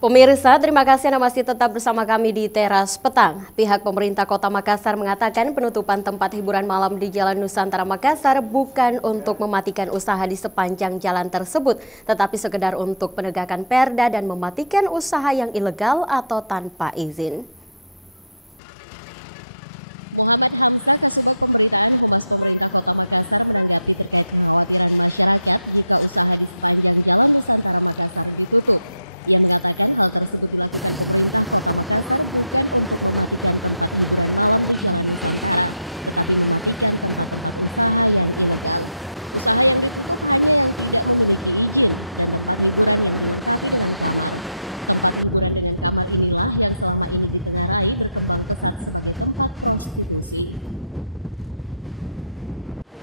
Pemirsa, terima kasih Anda masih tetap bersama kami di Teras Petang. Pihak pemerintah Kota Makassar mengatakan penutupan tempat hiburan malam di Jalan Nusantara Makassar bukan untuk mematikan usaha di sepanjang jalan tersebut, tetapi sekedar untuk penegakan perda dan mematikan usaha yang ilegal atau tanpa izin. Muhammad Hamzah, Kasubag Pemberitaan Humas Pemerintah Kota Makassar menanggapi terkait kekhawatiran masyarakat jika usaha di sepanjang Jalan Nusantara Makassar ditutup. Ia mengatakan hal tersebut dilakukan pemerintah Kota Makassar bukan untuk mematikan tempat hiburan malam di Jalan Nusantara, tetapi mematikan tempat-tempat usaha yang ilegal. Usaha yang ditutup hanya yang tidak memiliki izin dan tempat hiburan yang dilengkapi dengan kamar. Tempat hiburan dengan kamar inilah yang selama ini ditengarai berkembang pesat sebagai tempat prostitusi.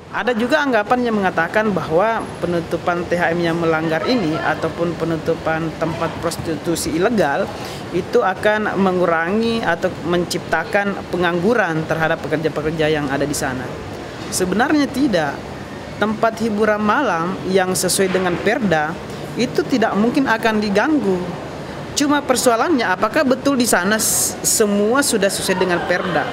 Ada juga anggapan yang mengatakan bahwa penutupan THM yang melanggar ini ataupun penutupan tempat prostitusi ilegal itu akan mengurangi atau menciptakan pengangguran terhadap pekerja-pekerja yang ada di sana. Sebenarnya tidak. Tempat hiburan malam yang sesuai dengan perda itu tidak mungkin akan diganggu. Cuma persoalannya apakah betul di sana semua sudah sesuai dengan perda?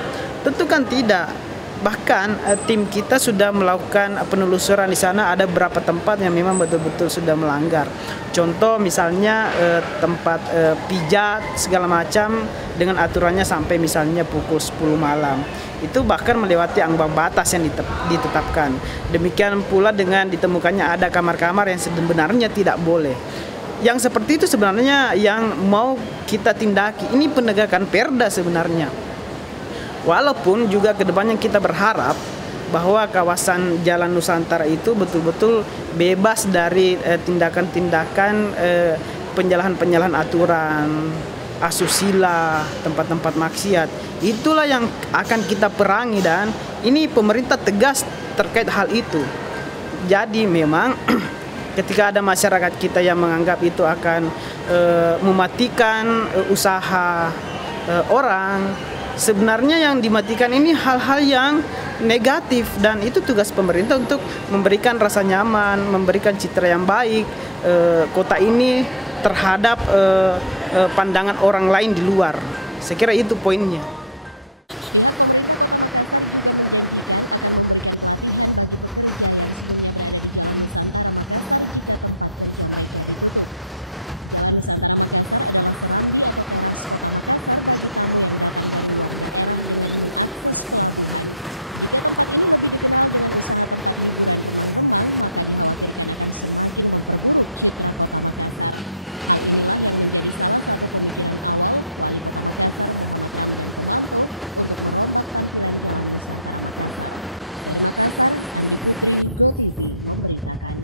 Tentu kan tidak. Bahkan tim kita sudah melakukan penelusuran di sana, ada beberapa tempat yang memang betul-betul sudah melanggar. Contoh misalnya tempat pijat segala macam dengan aturannya sampai misalnya pukul 10 malam. Itu bahkan melewati ambang batas yang ditetapkan. Demikian pula dengan ditemukannya ada kamar-kamar yang sebenarnya tidak boleh. Yang seperti itu sebenarnya yang mau kita tindaki. Ini penegakan perda sebenarnya. Walaupun juga kedepannya kita berharap bahwa kawasan Jalan Nusantara itu betul-betul bebas dari tindakan-tindakan penyalahan-penyalahan aturan, asusila, tempat-tempat maksiat. Itulah yang akan kita perangi dan ini pemerintah tegas terkait hal itu. Jadi memang ketika ada masyarakat kita yang menganggap itu akan mematikan usaha orang, sebenarnya yang dimatikan ini hal-hal yang negatif dan itu tugas pemerintah untuk memberikan rasa nyaman, memberikan citra yang baik kota ini terhadap pandangan orang lain di luar. Saya kira itu poinnya. Pihak pemerintah Kota Makassar juga menjanjikan akan memberikan pelatihan bagi pekerja yang sebelumnya berada di Jalan Nusantara Makassar jika tempat kerja mereka ditutup. Jalan Nusantara Makassar adalah serambi atau teras Kota Makassar bagi tamu yang datang dari luar daerah dengan mengakses pelabuhan. Jika tempat ini lebih dikenal dengan usaha tempat hiburan remang-remang, maka dikhawatirkan akan semakin memperburuk citra Kota Makassar. Hal inilah yang menjadi salah satu pemikiran awal Wali Kota Makassar Muhammad Ramdan Pomanto untuk merombak tampilan Jalan Nusantara Makassar. Dari Makassar, Andi Putri, GoTV memberitakan.